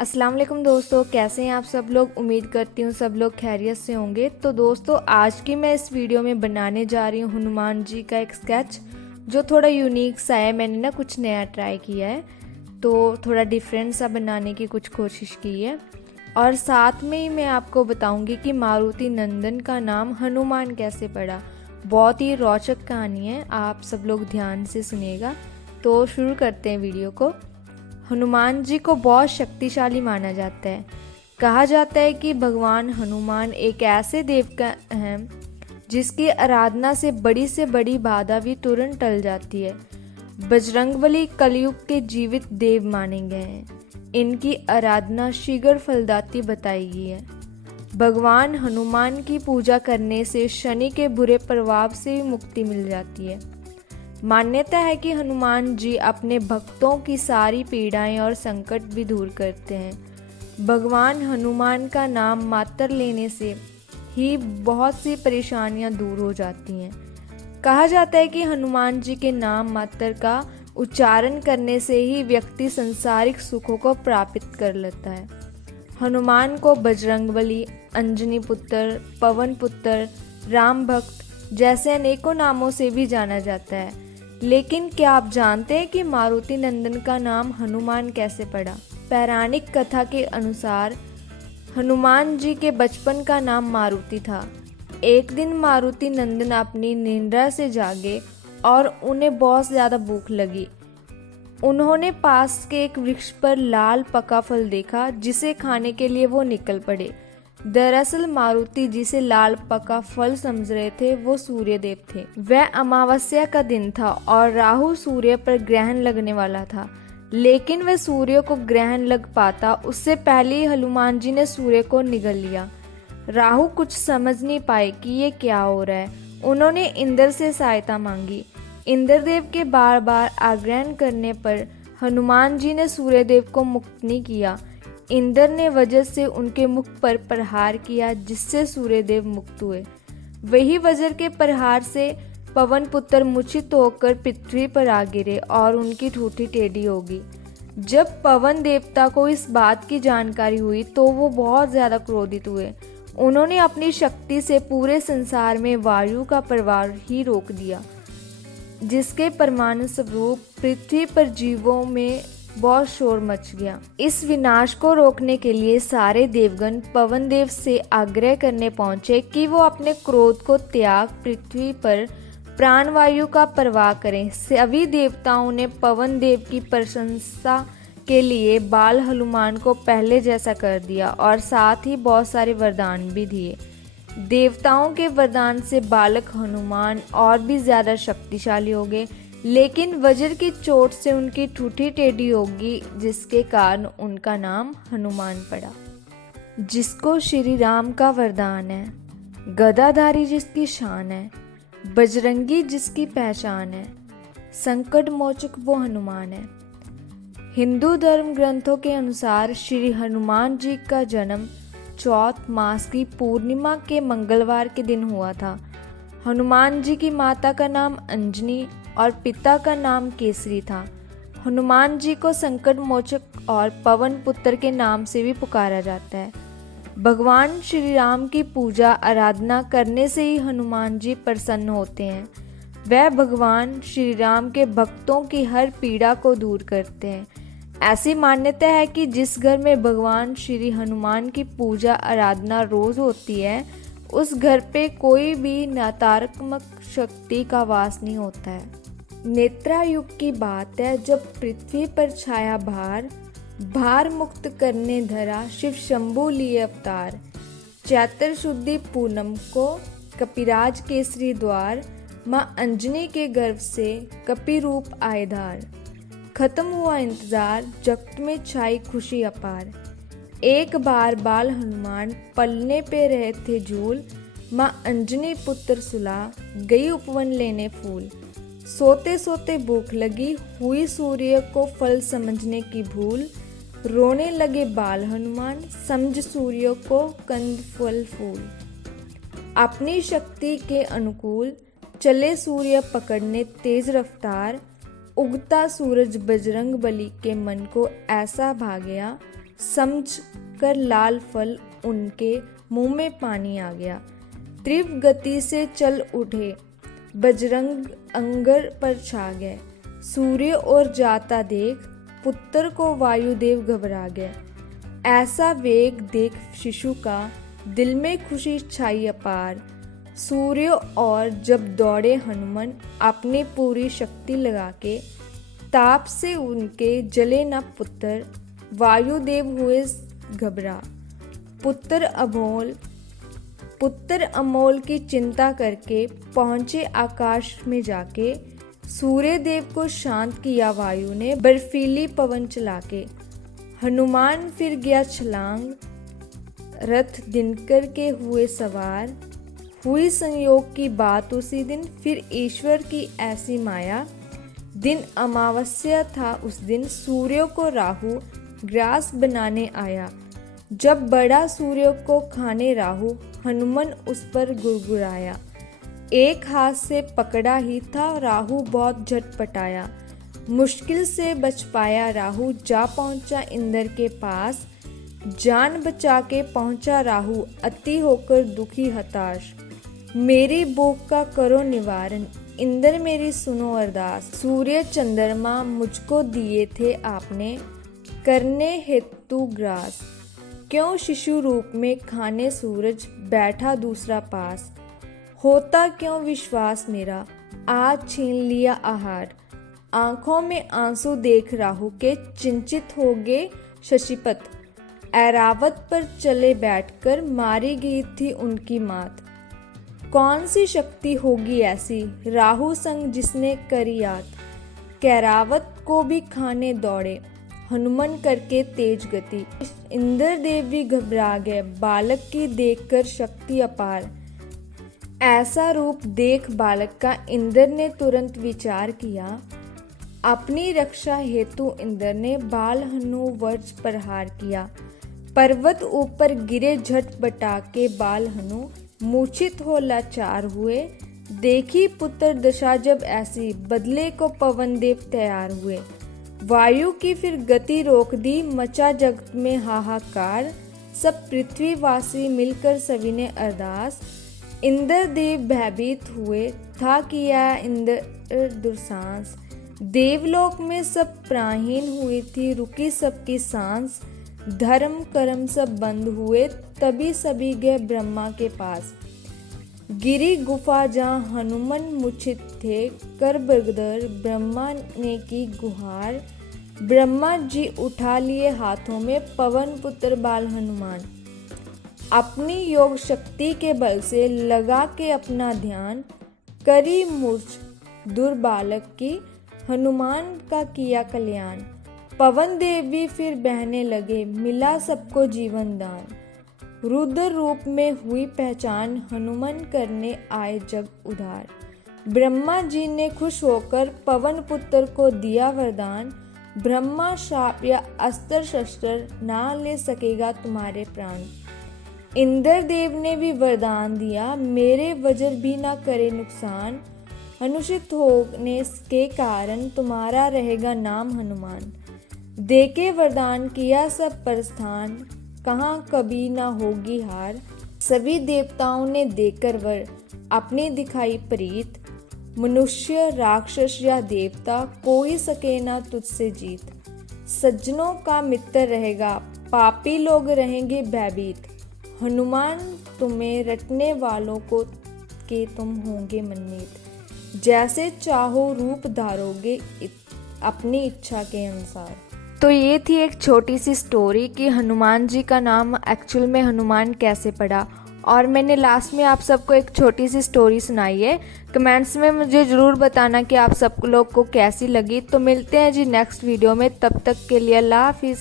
अस्सलाम वालेकुम दोस्तों, कैसे हैं आप सब लोग। उम्मीद करती हूँ सब लोग खैरियत से होंगे। तो दोस्तों, आज की मैं इस वीडियो में बनाने जा रही हूँ हनुमान जी का एक स्केच जो थोड़ा यूनिक सा है। मैंने ना कुछ नया ट्राई किया है, तो थोड़ा डिफरेंट सा बनाने की कुछ कोशिश की है। और साथ में ही मैं आपको बताऊंगी कि मारुति नंदन का नाम हनुमान कैसे पड़ा। बहुत ही रोचक कहानी है, आप सब लोग ध्यान से सुनिएगा। तो शुरू करते हैं वीडियो को। हनुमान जी को बहुत शक्तिशाली माना जाता है। कहा जाता है कि भगवान हनुमान एक ऐसे देव का हैं जिसकी आराधना से बड़ी बाधा भी तुरंत टल जाती है। बजरंगबली कलयुग के जीवित देव माने गए हैं। इनकी आराधना शीघ्र फलदाती बताई गई है। भगवान हनुमान की पूजा करने से शनि के बुरे प्रभाव से भी मुक्ति मिल जाती है। मान्यता है कि हनुमान जी अपने भक्तों की सारी पीड़ाएं और संकट भी दूर करते हैं। भगवान हनुमान का नाम मात्र लेने से ही बहुत सी परेशानियां दूर हो जाती हैं। कहा जाता है कि हनुमान जी के नाम मात्र का उच्चारण करने से ही व्यक्ति सांसारिक सुखों को प्राप्त कर लेता है। हनुमान को बजरंगबली, अंजनी पुत्र, पवन पुत्र, राम भक्त जैसे अनेकों नामों से भी जाना जाता है। लेकिन क्या आप जानते हैं कि मारुति नंदन का नाम हनुमान कैसे पड़ा? पौराणिक कथा के अनुसार हनुमान जी के बचपन का नाम मारुति था। एक दिन मारुति नंदन अपनी निद्रा से जागे और उन्हें बहुत ज़्यादा भूख लगी। उन्होंने पास के एक वृक्ष पर लाल पका फल देखा, जिसे खाने के लिए वो निकल पड़े। दरअसल मारुति जिसे लाल पका फल समझ रहे थे वो सूर्यदेव थे। वह अमावस्या का दिन था और राहु सूर्य पर ग्रहण लगने वाला था, लेकिन वह सूर्य को ग्रहण लग पाता उससे पहले ही हनुमान जी ने सूर्य को निगल लिया। राहु कुछ समझ नहीं पाए कि ये क्या हो रहा है। उन्होंने इंद्र से सहायता मांगी। इंद्रदेव के बार बार आग्रह करने पर हनुमान जी ने सूर्यदेव को मुक्त नहीं किया। इंद्र ने वज्र से उनके मुख पर प्रहार किया, जिससे सूर्यदेव मुक्त हुए। वही वज्र के प्रहार से पवन पुत्र मूर्छित होकर पृथ्वी पर आ गिरे और उनकी ठूठी टेढ़ी होगी। जब पवन देवता को इस बात की जानकारी हुई तो वो बहुत ज्यादा क्रोधित हुए। उन्होंने अपनी शक्ति से पूरे संसार में वायु का प्रवाह ही रोक दिया, जिसके परिणाम स्वरूप पृथ्वी पर जीवों में बहुत शोर मच गया। इस विनाश को रोकने के लिए सारे देवगण पवन देव से आग्रह करने पहुंचे कि वो अपने क्रोध को त्याग पृथ्वी पर प्राणवायु का प्रवाह करें। सभी देवताओं ने पवन देव की प्रशंसा के लिए बाल हनुमान को पहले जैसा कर दिया और साथ ही बहुत सारे वरदान भी दिए। देवताओं के वरदान से बालक हनुमान और भी ज्यादा शक्तिशाली हो गए, लेकिन वज्र की चोट से उनकी ठूठी टेढ़ी होगी, जिसके कारण उनका नाम हनुमान पड़ा। जिसको श्री राम का वरदान है, गदाधारी जिसकी शान है, बजरंगी जिसकी पहचान है, संकट मोचक वो हनुमान है। हिंदू धर्म ग्रंथों के अनुसार श्री हनुमान जी का जन्म चौथ मास की पूर्णिमा के मंगलवार के दिन हुआ था। हनुमान जी की माता का नाम अंजनी और पिता का नाम केसरी था। हनुमान जी को संकट मोचक और पवन पुत्र के नाम से भी पुकारा जाता है। भगवान श्री राम की पूजा आराधना करने से ही हनुमान जी प्रसन्न होते हैं। वह भगवान श्री राम के भक्तों की हर पीड़ा को दूर करते हैं। ऐसी मान्यता है कि जिस घर में भगवान श्री हनुमान की पूजा आराधना रोज होती है, उस घर पे कोई भी नकारात्मक शक्ति का वास नहीं होता है। नेत्रा युग की बात है, जब पृथ्वी पर छाया भार मुक्त करने धरा शिव शंभु लिए अवतार। चैत्र शुद्धि पूनम को कपिराज केसरी द्वार, माँ अंजनी के गर्भ से कपि रूप आए धार। खत्म हुआ इंतजार, जगत में छाई खुशी अपार। एक बार बाल हनुमान पलने पे रहे थे झूल, माँ अंजनी पुत्र सुला गई उपवन लेने फूल। सोते सोते भूख लगी, हुई सूर्य को फल समझने की भूल। रोने लगे बाल हनुमान, समझ सूर्य को कंद फल फूल। अपनी शक्ति के अनुकूल चले सूर्य पकड़ने तेज रफ्तार। उगता सूरज बजरंगबली के मन को ऐसा भा गया, समझकर लाल फल उनके मुंह में पानी आ गया। तीव्र गति से चल उठे, बजरंग अंगर पर छा गए। सूर्य और जाता देख पुत्र को वायुदेव घबरा गए। ऐसा वेग देख शिशु का दिल में खुशी छाई अपार। सूर्य और जब दौड़े हनुमान अपनी पूरी शक्ति लगा के, ताप से उनके जले न पुत्र, वायुदेव हुए घबरा। पुत्र अमोल की चिंता करके पहुंचे आकाश में जाके। सूर्य देव को शांत किया वायु ने बर्फीली पवन चला के। हनुमान फिर गया छलांग, रथ दिनकर के हुए सवार। हुई संयोग की बात उसी दिन, फिर ईश्वर की ऐसी माया। दिन अमावस्या था उस दिन, सूर्य को राहु ग्रास बनाने आया। जब बड़ा सूर्य को खाने राहु, हनुमान उस पर गुड़गुड़ाया। एक हाथ से पकड़ा ही था, राहु बहुत झटपटाया। मुश्किल से बच पाया राहु, जा पहुंचा इंद्र के पास। जान बचा के पहुंचा राहु, अति होकर दुखी हताश। मेरी भूख का करो निवारण, इंद्र मेरी सुनो अरदास। सूर्य चंद्रमा मुझको दिए थे आपने, करने हेतु ग्रास। क्यों शिशु रूप में खाने सूरज, बैठा दूसरा पास। होता क्यों विश्वास मेरा, आज छीन लिया आहार। आंखों में आंसू देख राहु के, चिंतित हो गए शशिपत। ऐरावत पर चले बैठकर, मारी गई थी उनकी मात। कौन सी शक्ति होगी ऐसी, राहु संग जिसने करी याद। कैरावत को भी खाने दौड़े, हनुमान करके तेज गति। इंद्र देव भी घबरा गए, बालक की देखकर शक्ति अपार। ऐसा रूप देख बालक का इंद्र ने तुरंत विचार किया। अपनी रक्षा हेतु इंद्र ने बाल हनु वज्र प्रहार किया। पर्वत ऊपर गिरे झट बटा के बाल हनु, मूर्छित हो लाचार हुए। देखी पुत्र दशा जब ऐसी, बदले को पवन देव तैयार हुए। वायु की फिर गति रोक दी, मचा जगत में हाहाकार। सब पृथ्वीवासी मिलकर सभी ने अरदास। इंद्र देव भयभीत हुए, था किया इंद्र दुर्सांस। देवलोक में सब प्राणहीन हुई थी, रुकी सबकी सांस। धर्म कर्म सब बंद हुए, तभी सभी गए ब्रह्मा के पास। गिरी गुफा जहाँ हनुमान मूर्छित थे, कर बगदर ब्रह्मा ने की गुहार। ब्रह्मा जी उठा लिए हाथों में, पवन पुत्र बाल हनुमान। अपनी योग शक्ति के बल से लगा के अपना ध्यान, करी मूर्छ दूर बालक की, हनुमान का किया कल्याण। पवन देव भी फिर बहने लगे, मिला सबको जीवन दान। रुद्र रूप में हुई पहचान, हनुमान करने आए जग उधार। ब्रह्मा जी ने खुश होकर पवन पुत्र को दिया वरदान। ब्रह्मा शाप या अस्त्र शस्त्र ना ले सकेगा तुम्हारे प्राण। इंद्र देव ने भी वरदान दिया, मेरे वज्र भी ना करे नुकसान। अनुचित होने के कारण तुम्हारा रहेगा नाम हनुमान। देके वरदान किया सब प्रस्थान, कहाँ कभी ना होगी हार। सभी देवताओं ने देकर वर, अपनी दिखाई प्रीत। मनुष्य राक्षस या देवता, कोई सके ना तुझसे जीत। सज्जनों का मित्र रहेगा, पापी लोग रहेंगे भयभीत। हनुमान तुम्हें रटने वालों को के तुम होंगे मनमीत। जैसे चाहो रूप धारोगे अपनी इच्छा के अनुसार। तो ये थी एक छोटी सी स्टोरी कि हनुमान जी का नाम एक्चुअल में हनुमान कैसे पड़ा। और मैंने लास्ट में आप सबको एक छोटी सी स्टोरी सुनाई है। कमेंट्स में मुझे ज़रूर बताना कि आप सब लोग को कैसी लगी। तो मिलते हैं जी नेक्स्ट वीडियो में, तब तक के लिए अल्लाह हाफिज़।